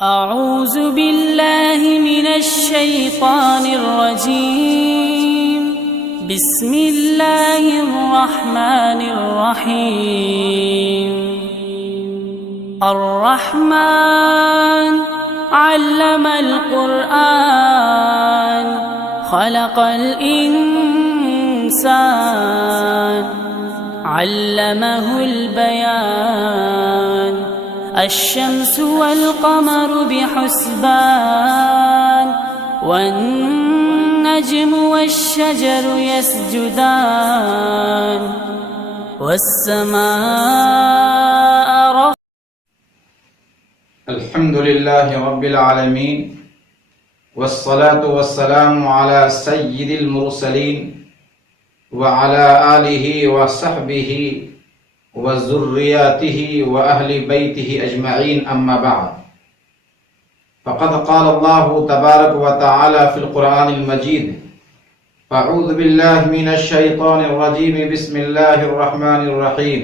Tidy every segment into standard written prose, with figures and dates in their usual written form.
أعوذ بالله من الشيطان الرجيم. بسم الله الرحمن الرحيم. الرحمن علم القرآن خلق الإنسان علمه البيان الشمس والقمر بحسبان والنجم والشجر يسجدان والسماء رفعها. الحمد لله رب العالمين والصلاة والسلام على سيد المرسلين وعلى آله وصحبه وذرياته وأهل بيته أجمعين أما بعد فقد قال الله تبارك وتعالى في القرآن المجيد أعوذ بالله من الشيطان الرجيم بسم الله الرحمن الرحيم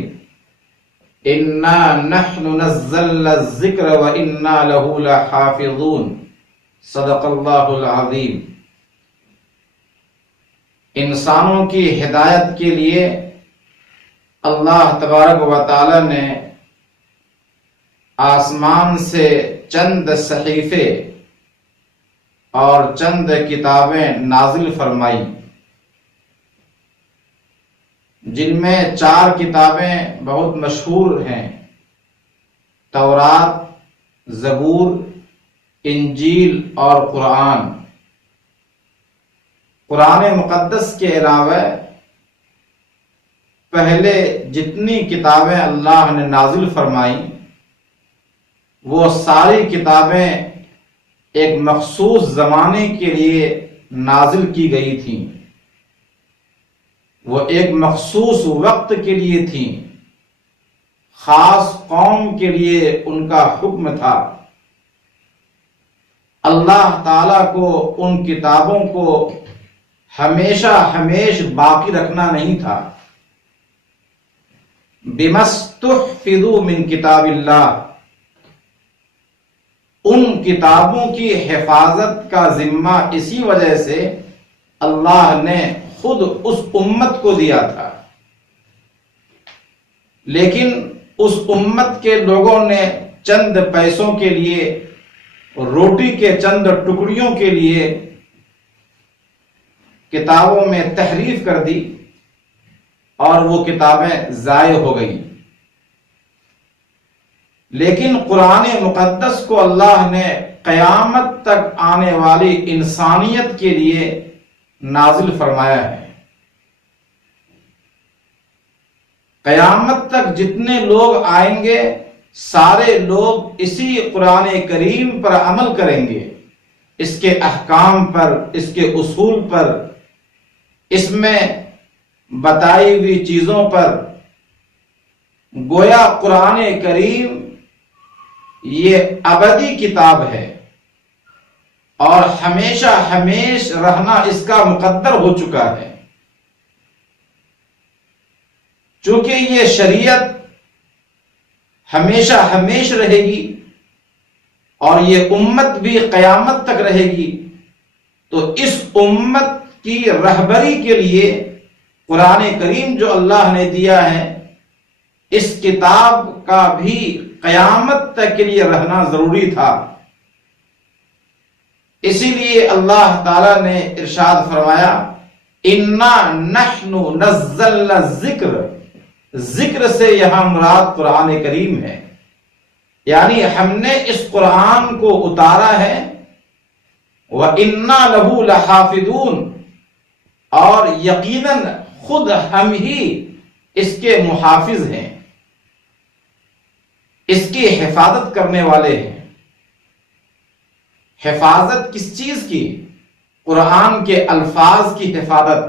إنا نحن نزلنا الذكر وإنا له لحافظون صدق اللہ العظیم. انسانوں کی ہدایت کے لیے اللہ تبارک و تعالی نے آسمان سے چند صحیفے اور چند کتابیں نازل فرمائی، جن میں 4 کتابیں بہت مشہور ہیں: تورات، زبور، انجیل اور قرآن. قرآن مقدس کے علاوہ پہلے جتنی کتابیں اللہ نے نازل فرمائیں وہ ساری کتابیں ایک مخصوص زمانے کے لیے نازل کی گئی تھیں، وہ ایک مخصوص وقت کے لیے تھیں، خاص قوم کے لیے ان کا حکم تھا. اللہ تعالیٰ کو ان کتابوں کو ہمیشہ باقی رکھنا نہیں تھا. بِمَسْتُحْفِظُوا مِن کتاب اللہ، ان کتابوں کی حفاظت کا ذمہ اسی وجہ سے اللہ نے خود اس امت کو دیا تھا، لیکن اس امت کے لوگوں نے چند پیسوں کے لیے، روٹی کے چند ٹکڑیوں کے لیے کتابوں میں تحریف کر دی اور وہ کتابیں ضائع ہو گئیں. لیکن قرآن مقدس کو اللہ نے قیامت تک آنے والی انسانیت کے لیے نازل فرمایا ہے. قیامت تک جتنے لوگ آئیں گے سارے لوگ اسی قرآن کریم پر عمل کریں گے، اس کے احکام پر، اس کے اصول پر، اس میں بتائی ہوئی چیزوں پر. گویا قرآن کریم یہ ابدی کتاب ہے اور ہمیشہ رہنا اس کا مقدر ہو چکا ہے. چونکہ یہ شریعت ہمیشہ رہے گی اور یہ امت بھی قیامت تک رہے گی، تو اس امت کی رہبری کے لیے قرآن کریم جو اللہ نے دیا ہے، اس کتاب کا بھی قیامت تک کے لیے رہنا ضروری تھا. اسی لیے اللہ تعالی نے ارشاد فرمایا انا نحن نزلنا الذکر، ذکر سے یہاں مراد قرآن کریم ہے، یعنی ہم نے اس قرآن کو اتارا ہے. وَإِنَّا لَهُ لَحَافِظُونَ، اور یقیناً خود ہم ہی اس کے محافظ ہیں، اس کی حفاظت کرنے والے ہیں. حفاظت کس چیز کی؟ قرآن کے الفاظ کی حفاظت،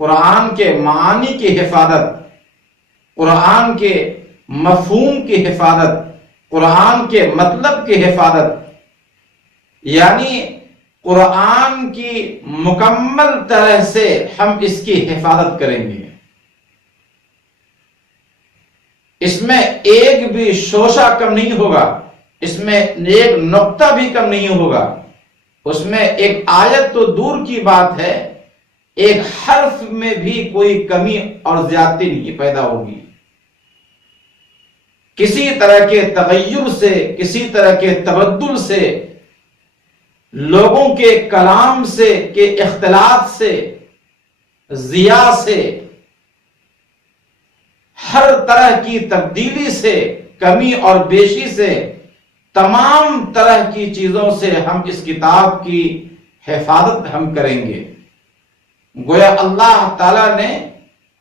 قرآن کے معانی کی حفاظت، قرآن کے مفہوم کی حفاظت، قرآن کے مطلب کی حفاظت. یعنی قرآن کی مکمل طرح سے ہم اس کی حفاظت کریں گے. اس میں ایک بھی شوشہ کم نہیں ہوگا، اس میں ایک نقطہ بھی کم نہیں ہوگا، اس میں ایک آیت تو دور کی بات ہے، ایک حرف میں بھی کوئی کمی اور زیادتی نہیں پیدا ہوگی۔ کسی طرح کے تغیر سے، کسی طرح کے تبدل سے، لوگوں کے کلام سے، کے اختلاط سے، ضیاء سے، ہر طرح کی تبدیلی سے، کمی اور بیشی سے، تمام طرح کی چیزوں سے ہم اس کتاب کی حفاظت ہم کریں گے۔ گویا اللہ تعالی نے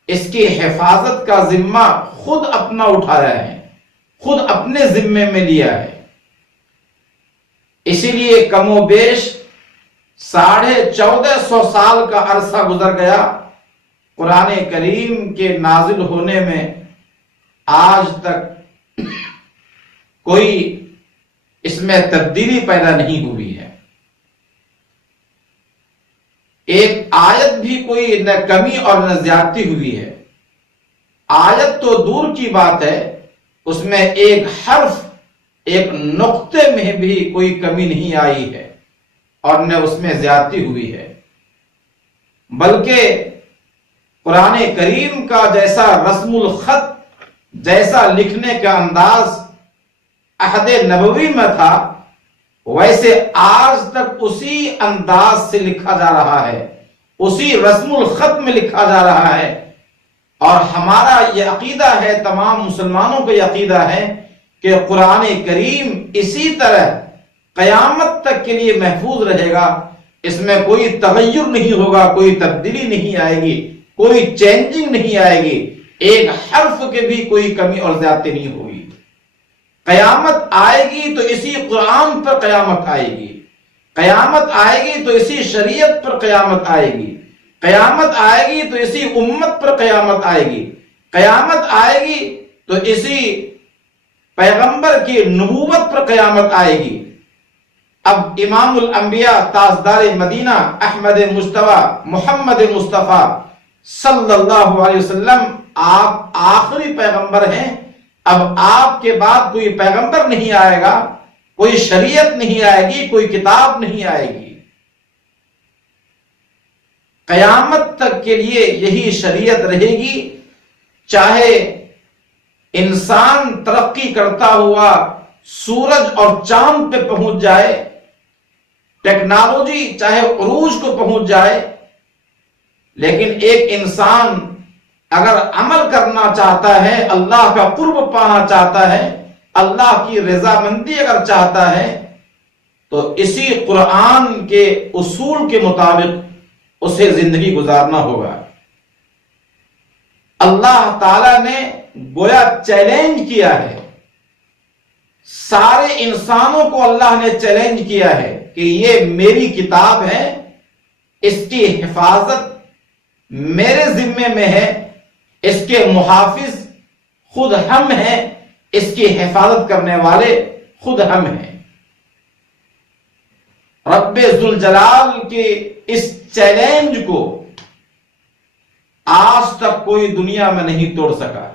اس کی حفاظت کا ذمہ خود اپنا اٹھایا ہے، خود اپنے ذمے میں لیا ہے۔ اسی لیے کم و بیش 1450 سال کا عرصہ گزر گیا قرآن کریم کے نازل ہونے میں، آج تک کوئی اس میں تبدیلی پیدا نہیں ہوئی ہے۔ ایک آیت بھی کوئی نہ کمی اور نہ زیادتی ہوئی ہے۔ آیت تو دور کی بات ہے، اس میں ایک حرف، ایک نقطے میں بھی کوئی کمی نہیں آئی ہے اور نہ اس میں زیادتی ہوئی ہے، بلکہ قرآن کریم کا جیسا رسم الخط، جیسا لکھنے کا انداز عہد نبوی میں تھا، ویسے آج تک اسی انداز سے لکھا جا رہا ہے، اسی رسم الخط میں لکھا جا رہا ہے۔ اور ہمارا یہ عقیدہ ہے، تمام مسلمانوں کا یہ عقیدہ ہے کہ قرآن کریم اسی طرح قیامت تک کے لیے محفوظ رہے گا، اس میں کوئی تغیر نہیں ہوگا، کوئی تبدیلی نہیں آئے گی، کوئی چینجنگ نہیں آئے گی، ایک حرف کے بھی کوئی کمی اور زیادتی نہیں ہوگی۔ قیامت آئے گی تو اسی قرآن پر قیامت آئے گی، قیامت آئے گی تو اسی شریعت پر قیامت آئے گی، قیامت آئے گی تو اسی امت پر قیامت آئے گی، قیامت آئے گی تو اسی پیغمبر کی نبوت پر قیامت آئے گی۔ اب امام الانبیاء تاجدار مدینہ احمد مجتبی محمد مصطفیٰ صلی اللہ علیہ وسلم، آپ آخری پیغمبر ہیں۔ اب آپ کے بعد کوئی پیغمبر نہیں آئے گا، کوئی شریعت نہیں آئے گی، کوئی کتاب نہیں آئے گی۔ قیامت تک کے لیے یہی شریعت رہے گی، چاہے انسان ترقی کرتا ہوا سورج اور چاند پہ پہنچ جائے، ٹیکنالوجی چاہے عروج کو پہنچ جائے، لیکن ایک انسان اگر عمل کرنا چاہتا ہے، اللہ کا قرب پانا چاہتا ہے، اللہ کی رضامندی اگر چاہتا ہے، تو اسی قرآن کے اصول کے مطابق اسے زندگی گزارنا ہوگا۔ اللہ تعالی نے گویا چیلنج کیا ہے، سارے انسانوں کو اللہ نے چیلنج کیا ہے کہ یہ میری کتاب ہے، اس کی حفاظت میرے ذمے میں ہے، اس کے محافظ خود ہم ہیں، اس کی حفاظت کرنے والے خود ہم ہیں۔ رب ذوالجلال کے اس چیلنج کو آج تک کوئی دنیا میں نہیں توڑ سکا۔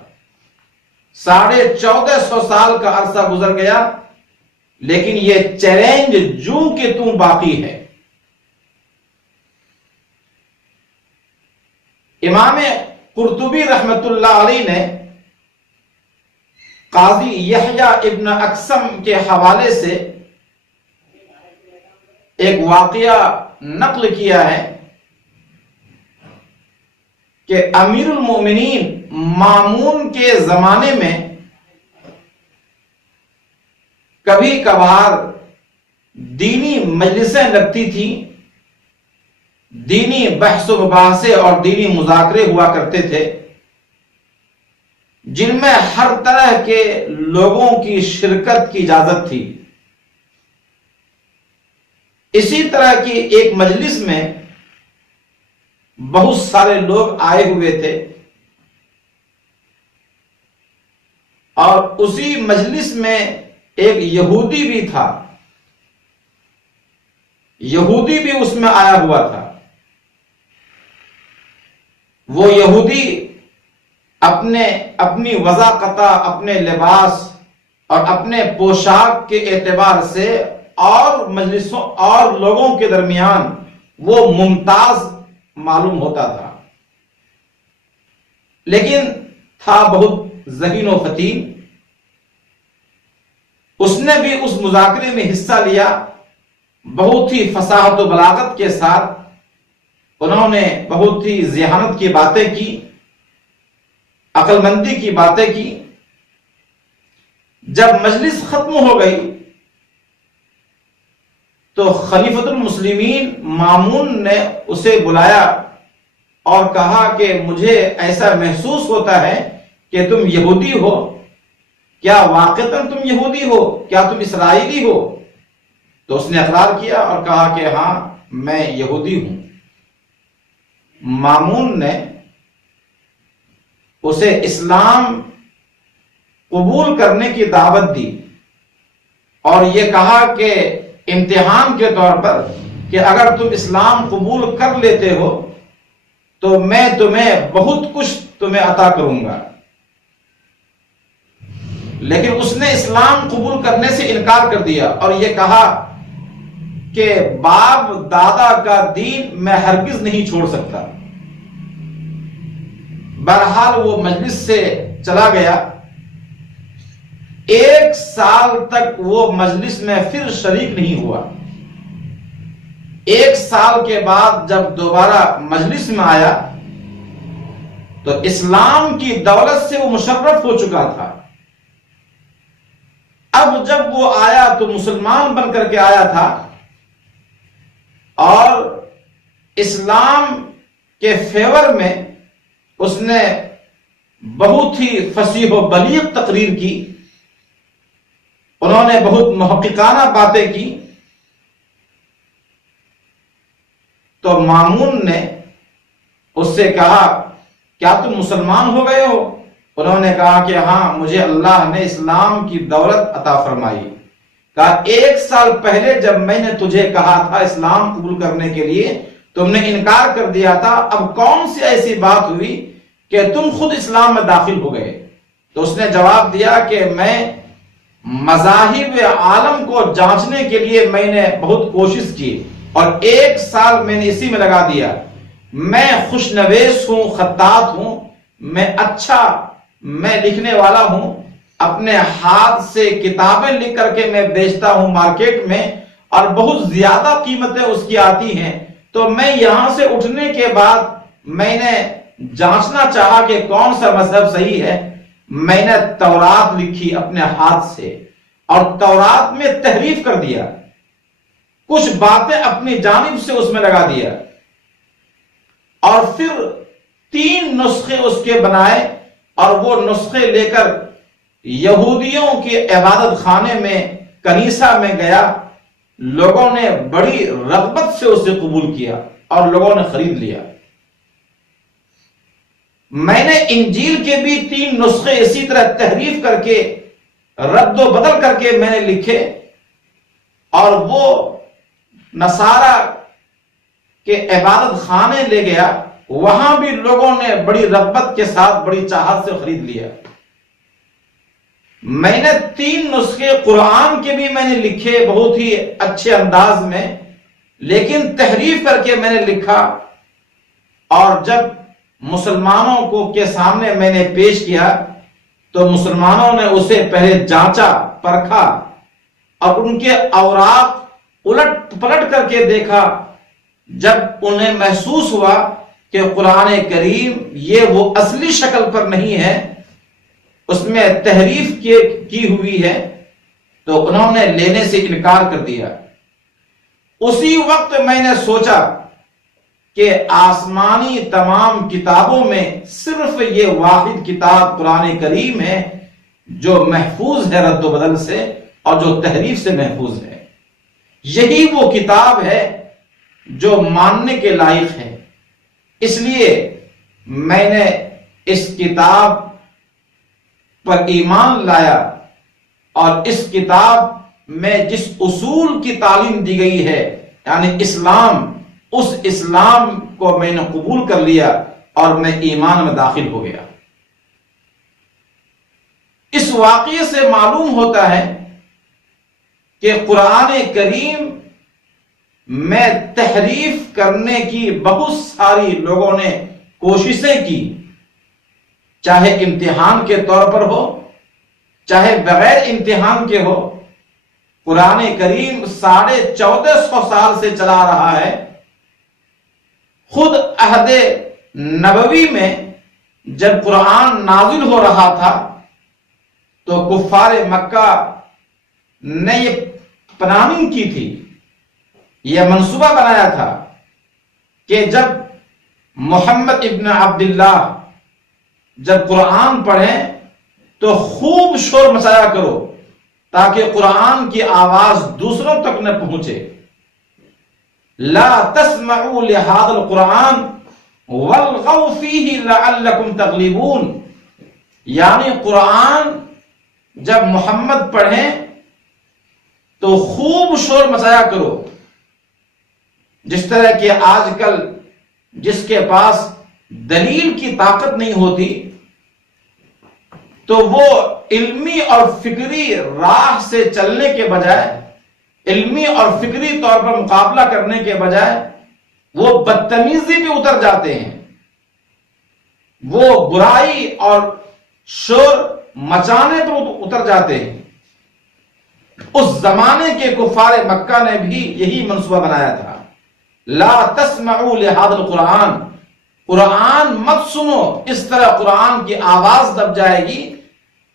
1450 سال کا عرصہ گزر گیا، لیکن یہ چیلنج جوں کہ توں باقی ہے۔ امام قرطبی رحمت اللہ علیہ نے قاضی یحییٰ ابن اقسم کے حوالے سے ایک واقعہ نقل کیا ہے کہ امیر المومنین مامون کے زمانے میں کبھی کبھار دینی مجلسیں لگتی تھیں، دینی بحث و مباحثے اور دینی مذاکرے ہوا کرتے تھے، جن میں ہر طرح کے لوگوں کی شرکت کی اجازت تھی۔ اسی طرح کی ایک مجلس میں بہت سارے لوگ آئے ہوئے تھے، اور اسی مجلس میں ایک یہودی بھی تھا، یہودی بھی اس میں آیا ہوا تھا۔ وہ یہودی اپنی وضاقتہ، اپنے لباس اور اپنے پوشاک کے اعتبار سے اور مجلسوں اور لوگوں کے درمیان وہ ممتاز معلوم ہوتا تھا، لیکن تھا بہت ذہین و فطین۔ اس نے بھی اس مذاکرے میں حصہ لیا، بہت ہی فصاحت و بلاغت کے ساتھ انہوں نے بہت ہی ذہانت کی باتیں کی، عقل مندی کی باتیں کی۔ جب مجلس ختم ہو گئی تو خلیفۃ المسلمین مامون نے اسے بلایا اور کہا کہ مجھے ایسا محسوس ہوتا ہے کہ تم یہودی ہو، کیا واقعتاً تم یہودی ہو؟ کیا تم اسرائیلی ہو؟ تو اس نے اقرار کیا اور کہا کہ ہاں میں یہودی ہوں۔ مامون نے اسے اسلام قبول کرنے کی دعوت دی اور یہ کہا کہ امتحان کے طور پر کہ اگر تم اسلام قبول کر لیتے ہو تو میں تمہیں بہت کچھ تمہیں عطا کروں گا۔ لیکن اس نے اسلام قبول کرنے سے انکار کر دیا اور یہ کہا کہ باپ دادا کا دین میں ہرگز نہیں چھوڑ سکتا۔ بہرحال وہ مجلس سے چلا گیا۔ 1 سال تک وہ مجلس میں پھر شریک نہیں ہوا۔ 1 سال کے بعد جب دوبارہ مجلس میں آیا تو اسلام کی دولت سے وہ مشرف ہو چکا تھا۔ اب جب وہ آیا تو مسلمان بن کر کے آیا تھا اور اسلام کے فیور میں اس نے بہت ہی فصیح و بلیغ تقریر کی، انہوں نے بہت محققانہ باتیں کی۔ تو مامون نے اس سے کہا کیا تم مسلمان ہو گئے ہو؟ انہوں نے کہا کہ ہاں مجھے اللہ نے اسلام کی دولت عطا فرمائی۔ کہا 1 سال پہلے جب میں نے تجھے کہا تھا اسلام قبول کرنے کے لیے تم نے انکار کر دیا تھا، اب کون سی ایسی بات ہوئی کہ تم خود اسلام میں داخل ہو گئے؟ تو اس نے جواب دیا کہ میں مذاہب عالم کو جانچنے کے لیے میں نے بہت کوشش کی اور 1 سال میں نے اسی میں لگا دیا۔ میں خوشنویس ہوں، خطاط ہوں، میں لکھنے والا ہوں، اپنے ہاتھ سے کتابیں لکھ کر کے میں بیچتا ہوں مارکیٹ میں اور بہت زیادہ قیمتیں اس کی آتی ہیں۔ تو میں یہاں سے اٹھنے کے بعد میں نے جانچنا چاہا کہ کون سا مذہب صحیح ہے۔ میں نے تورات لکھی اپنے ہاتھ سے اور تورات میں تحریف کر دیا، کچھ باتیں اپنی جانب سے اس میں لگا دیا اور پھر 3 نسخے اس کے بنائے اور وہ نسخے لے کر یہودیوں کے عبادت خانے میں کنیسہ میں گیا۔ لوگوں نے بڑی رغبت سے اسے قبول کیا اور لوگوں نے خرید لیا۔ میں نے انجیل کے بھی 3 نسخے اسی طرح تحریف کر کے رد و بدل کر کے میں نے لکھے اور وہ نصارہ کے عبادت خانے لے گیا، وہاں بھی لوگوں نے بڑی رغبت کے ساتھ بڑی چاہت سے خرید لیا۔ میں نے 3 نسخے قرآن کے بھی میں نے لکھے بہت ہی اچھے انداز میں، لیکن تحریف کر کے میں نے لکھا اور جب مسلمانوں کو کے سامنے میں نے پیش کیا تو مسلمانوں نے اسے پہلے جانچا، پرکھا اور ان کے اوراق الٹ پلٹ کر کے دیکھا۔ جب انہیں محسوس ہوا کہ قرآن کریم یہ وہ اصلی شکل پر نہیں ہے، اس میں تحریف کی ہوئی ہے، تو انہوں نے لینے سے انکار کر دیا۔ اسی وقت میں نے سوچا کہ آسمانی تمام کتابوں میں صرف یہ واحد کتاب قرآن کریم ہے جو محفوظ ہے رد و بدل سے اور جو تحریف سے محفوظ ہے۔ یہی وہ کتاب ہے جو ماننے کے لائق ہے۔ اس لیے میں نے اس کتاب پر ایمان لایا اور اس کتاب میں جس اصول کی تعلیم دی گئی ہے یعنی اسلام، اس اسلام کو میں نے قبول کر لیا اور میں ایمان میں داخل ہو گیا۔ اس واقعے سے معلوم ہوتا ہے کہ قرآن کریم میں تحریف کرنے کی بہت ساری لوگوں نے کوششیں کی، چاہے امتحان کے طور پر ہو چاہے بغیر امتحان کے ہو۔ قرآن کریم 1450 سال سے چلا رہا ہے۔ خود عہد نبوی میں جب قرآن نازل ہو رہا تھا تو کفار مکہ نے یہ پلاننگ کی تھی، یہ منصوبہ بنایا تھا کہ جب محمد ابن عبداللہ جب قرآن پڑھیں تو خوب شور مچایا کرو تاکہ قرآن کی آواز دوسروں تک نہ پہنچے۔ لا تسمعوا لهذا القرآن والغوا فيه لعلكم تغلبون، یعنی قرآن جب محمد پڑھیں تو خوب شور مچایا کرو، جس طرح کہ آج کل جس کے پاس دلیل کی طاقت نہیں ہوتی تو وہ علمی اور فکری راہ سے چلنے کے بجائے، علمی اور فکری طور پر مقابلہ کرنے کے بجائے وہ بدتمیزی پہ اتر جاتے ہیں، وہ برائی اور شور مچانے پر اتر جاتے ہیں۔ اس زمانے کے کفار مکہ نے بھی یہی منصوبہ بنایا تھا، لا تسمعوا لهذا القرآن، قرآن مت سنو، اس طرح قرآن کی آواز دب جائے گی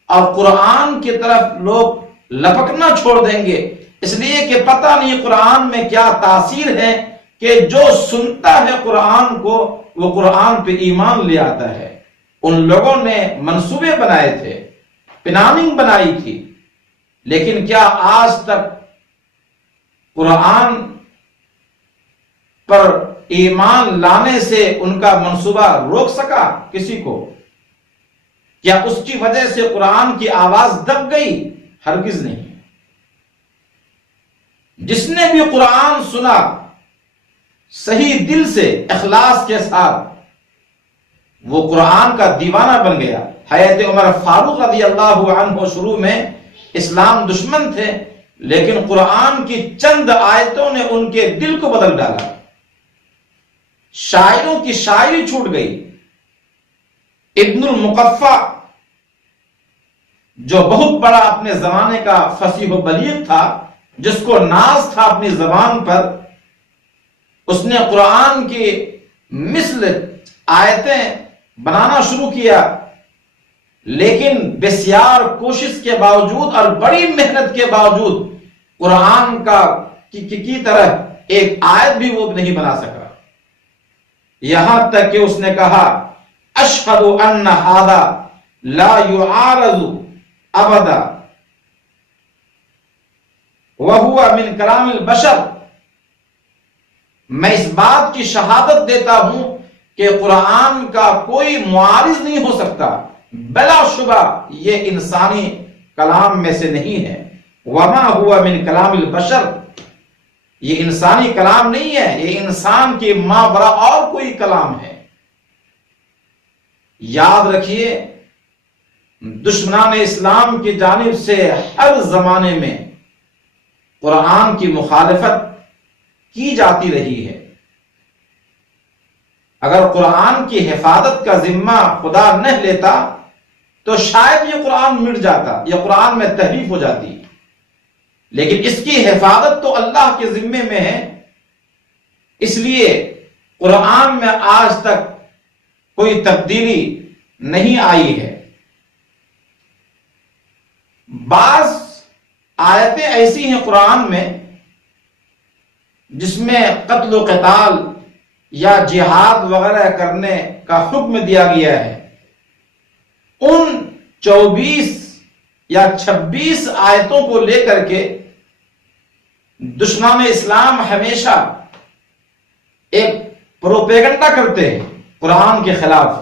اور قرآن کی طرف لوگ لپکنا چھوڑ دیں گے، اس لیے کہ پتہ نہیں قرآن میں کیا تاثیر ہے کہ جو سنتا ہے قرآن کو وہ قرآن پہ ایمان لے آتا ہے۔ ان لوگوں نے منصوبے بنائے تھے، پلاننگ بنائی تھی، لیکن کیا آج تک قرآن پر ایمان لانے سے ان کا منصوبہ روک سکا کسی کو؟ کیا اس کی وجہ سے قرآن کی آواز دب گئی؟ ہرگز نہیں۔ جس نے بھی قرآن سنا صحیح دل سے اخلاص کے ساتھ وہ قرآن کا دیوانہ بن گیا۔ حضرت عمر فاروق رضی اللہ عنہ شروع میں اسلام دشمن تھے، لیکن قرآن کی چند آیتوں نے ان کے دل کو بدل ڈالا، شاعروں کی شاعری چھوٹ گئی۔ ابن المقفع جو بہت بڑا اپنے زمانے کا فصیح و بلیغ تھا، جس کو ناز تھا اپنی زبان پر، اس نے قرآن کی مثل آیتیں بنانا شروع کیا، لیکن بسیار کوشش کے باوجود اور بڑی محنت کے باوجود قرآن کی طرح ایک آیت بھی وہ نہیں بنا سکا۔ یہاں تک کہ اس نے کہا اشہد ان ھذا لا یعارض ابدا وہو من کلام البشر، میں اس بات کی شہادت دیتا ہوں کہ قرآن کا کوئی معارض نہیں ہو سکتا، بلا شبہ یہ انسانی کلام میں سے نہیں ہے۔ وما ہوا من کلام البشر، یہ انسانی کلام نہیں ہے، یہ انسان کی مابرا اور کوئی کلام ہے۔ یاد رکھیے، دشمنان اسلام کی جانب سے ہر زمانے میں قرآن کی مخالفت کی جاتی رہی ہے۔ اگر قرآن کی حفاظت کا ذمہ خدا نہ لیتا تو شاید یہ قرآن مٹ جاتا، یہ قرآن میں تحریف ہو جاتی، لیکن اس کی حفاظت تو اللہ کے ذمے میں ہے، اس لیے قرآن میں آج تک کوئی تبدیلی نہیں آئی ہے۔ بعض آیتیں ایسی ہیں قرآن میں جس میں قتل و قتال یا جہاد وغیرہ کرنے کا حکم دیا گیا ہے، ان 24 یا 26 آیتوں کو لے کر کے دشمنان اسلام ہمیشہ ایک پروپیگنڈا کرتے ہیں قرآن کے خلاف،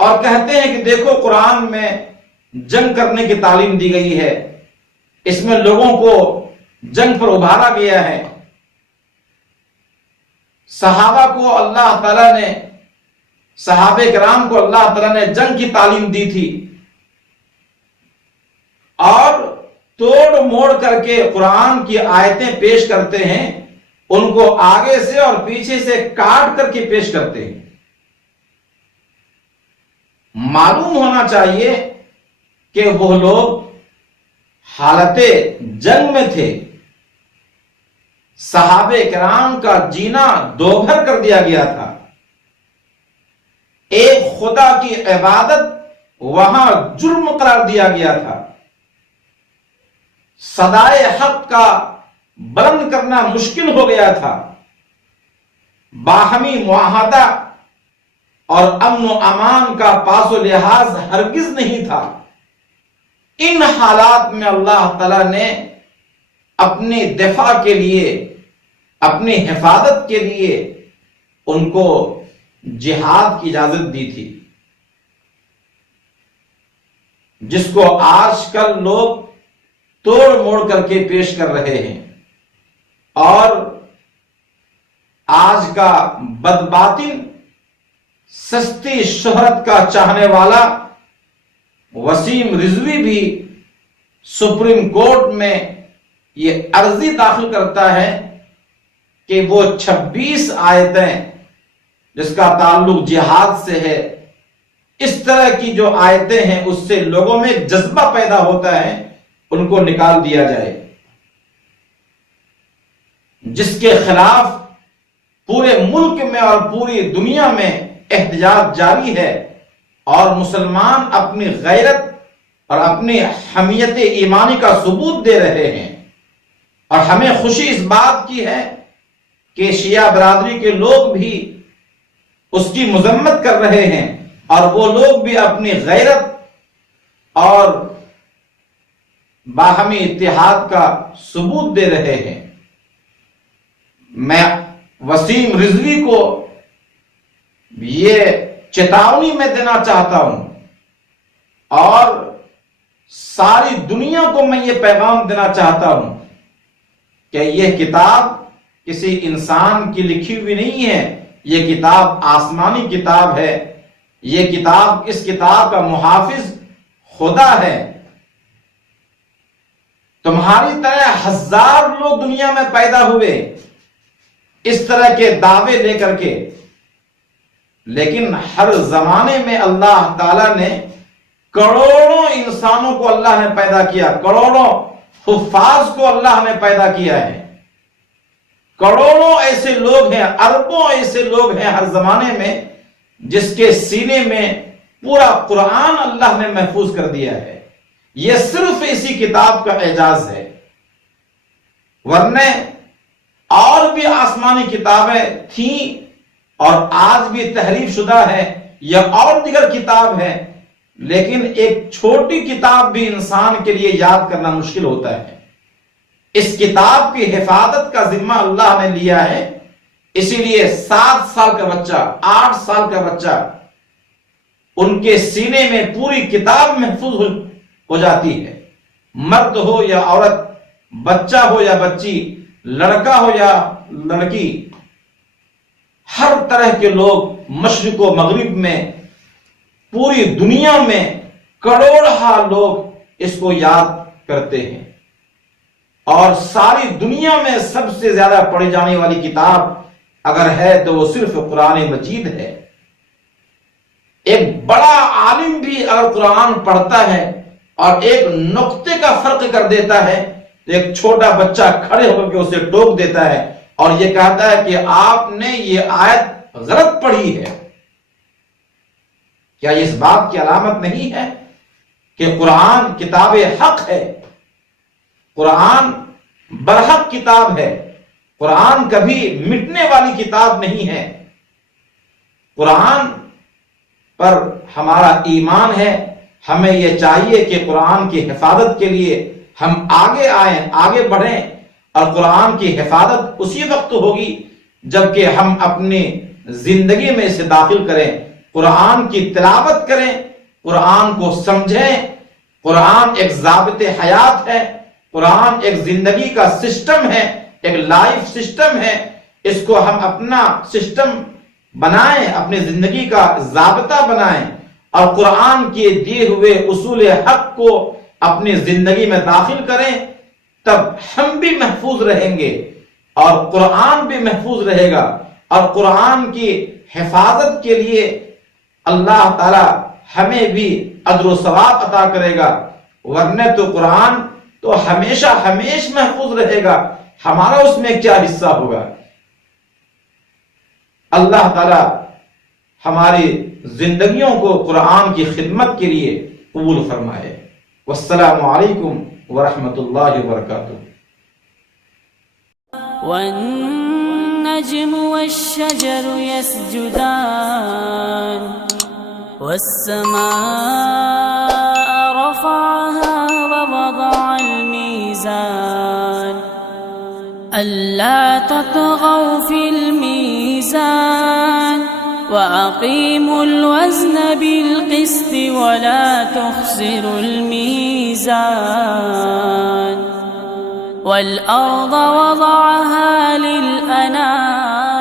اور کہتے ہیں کہ دیکھو قرآن میں جنگ کرنے کی تعلیم دی گئی ہے، اس میں لوگوں کو جنگ پر ابھارا گیا ہے، صحابہ کو اللہ تعالیٰ نے، صحابہ کرام کو اللہ تعالیٰ نے جنگ کی تعلیم دی تھی، اور توڑ موڑ کر کے قرآن کی آیتیں پیش کرتے ہیں، ان کو آگے سے اور پیچھے سے کاٹ کر کے پیش کرتے ہیں۔ معلوم ہونا چاہیے کہ وہ لوگ حالت جنگ میں تھے، صحابہ کرام کا جینا دوبھر کر دیا گیا تھا، ایک خدا کی عبادت وہاں جرم قرار دیا گیا تھا، صدائے حق کا بلند کرنا مشکل ہو گیا تھا، باہمی معاہدہ اور امن و امان کا پاس و لحاظ ہرگز نہیں تھا۔ ان حالات میں اللہ تعالی نے اپنے دفاع کے لیے، اپنی حفاظت کے لیے ان کو جہاد کی اجازت دی تھی، جس کو آج کل لوگ توڑ موڑ کر کے پیش کر رہے ہیں۔ اور آج کا بدباطن، سستی شہرت کا چاہنے والا وسیم رضوی بھی سپریم کورٹ میں یہ عرضی داخل کرتا ہے کہ وہ 26 آیتیں جس کا تعلق جہاد سے ہے، اس طرح کی جو آیتیں ہیں اس سے لوگوں میں جذبہ پیدا ہوتا ہے، ان کو نکال دیا جائے، جس کے خلاف پورے ملک میں اور پوری دنیا میں احتجاج جاری ہے، اور مسلمان اپنی غیرت اور اپنی حمیت ایمانی کا ثبوت دے رہے ہیں۔ اور ہمیں خوشی اس بات کی ہے کہ شیعہ برادری کے لوگ بھی اس کی مذمت کر رہے ہیں، اور وہ لوگ بھی اپنی غیرت اور باہمی اتحاد کا ثبوت دے رہے ہیں۔ میں وسیم رضوی کو یہ چیتاونی میں دینا چاہتا ہوں، اور ساری دنیا کو میں یہ پیغام دینا چاہتا ہوں کہ یہ کتاب کسی انسان کی لکھی ہوئی نہیں ہے، یہ کتاب آسمانی کتاب ہے، یہ کتاب، اس کتاب کا محافظ خدا ہے۔ تمہاری طرح ہزار لوگ دنیا میں پیدا ہوئے اس طرح کے دعوے لے کر کے، لیکن ہر زمانے میں اللہ تعالی نے کروڑوں انسانوں کو اللہ نے پیدا کیا، کروڑوں حفاظ کو اللہ نے پیدا کیا ہے، کروڑوں ایسے لوگ ہیں، اربوں ایسے لوگ ہیں ہر زمانے میں جس کے سینے میں پورا قرآن اللہ نے محفوظ کر دیا ہے۔ یہ صرف اسی کتاب کا اعجاز ہے، ورنہ اور بھی آسمانی کتابیں تھیں اور آج بھی تحریف شدہ ہے یا اور دیگر کتاب ہے، لیکن ایک چھوٹی کتاب بھی انسان کے لیے یاد کرنا مشکل ہوتا ہے۔ اس کتاب کی حفاظت کا ذمہ اللہ نے لیا ہے، اسی لیے 7 سال کا بچہ، 8 سال کا بچہ، ان کے سینے میں پوری کتاب محفوظ ہو جاتی ہے، مرد ہو یا عورت، بچہ ہو یا بچی، لڑکا ہو یا لڑکی، ہر طرح کے لوگ مشرق و مغرب میں، پوری دنیا میں کروڑہا لوگ اس کو یاد کرتے ہیں۔ اور ساری دنیا میں سب سے زیادہ پڑھی جانے والی کتاب اگر ہے تو وہ صرف قرآن مجید ہے۔ ایک بڑا عالم بھی اگر قرآن پڑھتا ہے اور ایک نقطے کا فرق کر دیتا ہے تو ایک چھوٹا بچہ کھڑے ہو کر کے اسے ٹوک دیتا ہے اور یہ کہتا ہے کہ آپ نے یہ آیت غلط پڑھی ہے۔ کیا یہ اس بات کی علامت نہیں ہے کہ قرآن کتاب حق ہے؟ قرآن برحق کتاب ہے، قرآن کبھی مٹنے والی کتاب نہیں ہے۔ قرآن پر ہمارا ایمان ہے، ہمیں یہ چاہیے کہ قرآن کی حفاظت کے لیے ہم آگے آئیں، آگے بڑھیں، اور قرآن کی حفاظت اسی وقت ہوگی جبکہ ہم اپنی زندگی میں اسے داخل کریں، قرآن کی تلاوت کریں، قرآن کو سمجھیں۔ قرآن ایک ضابط حیات ہے، قرآن ایک زندگی کا سسٹم ہے، ایک لائف سسٹم ہے۔ اس کو ہم اپنا سسٹم بنائیں، اپنی زندگی کا ضابطہ بنائیں، اور قرآن کے دیے ہوئے اصول حق کو اپنی زندگی میں داخل کریں، تب ہم بھی محفوظ رہیں گے اور قرآن بھی محفوظ رہے گا، اور قرآن کی حفاظت کے لیے اللہ تعالی ہمیں بھی اجر و ثواب عطا کرے گا، ورنہ تو قرآن تو ہمیشہ محفوظ رہے گا، ہمارا اس میں کیا حصہ ہوگا؟ اللہ تعالی ہماری زندگیوں کو قرآن کی خدمت کے لیے قبول فرمائے۔ والسلام علیکم ورحمۃ اللہ وبرکاتہ۔ والنجم والشجر يسجدان والسماء رفعها ووضع الميزان ألا تطغوا في الميزان وأقيموا الوزن بالقسط ولا تخسروا الميزان والأرض وضعها للأنام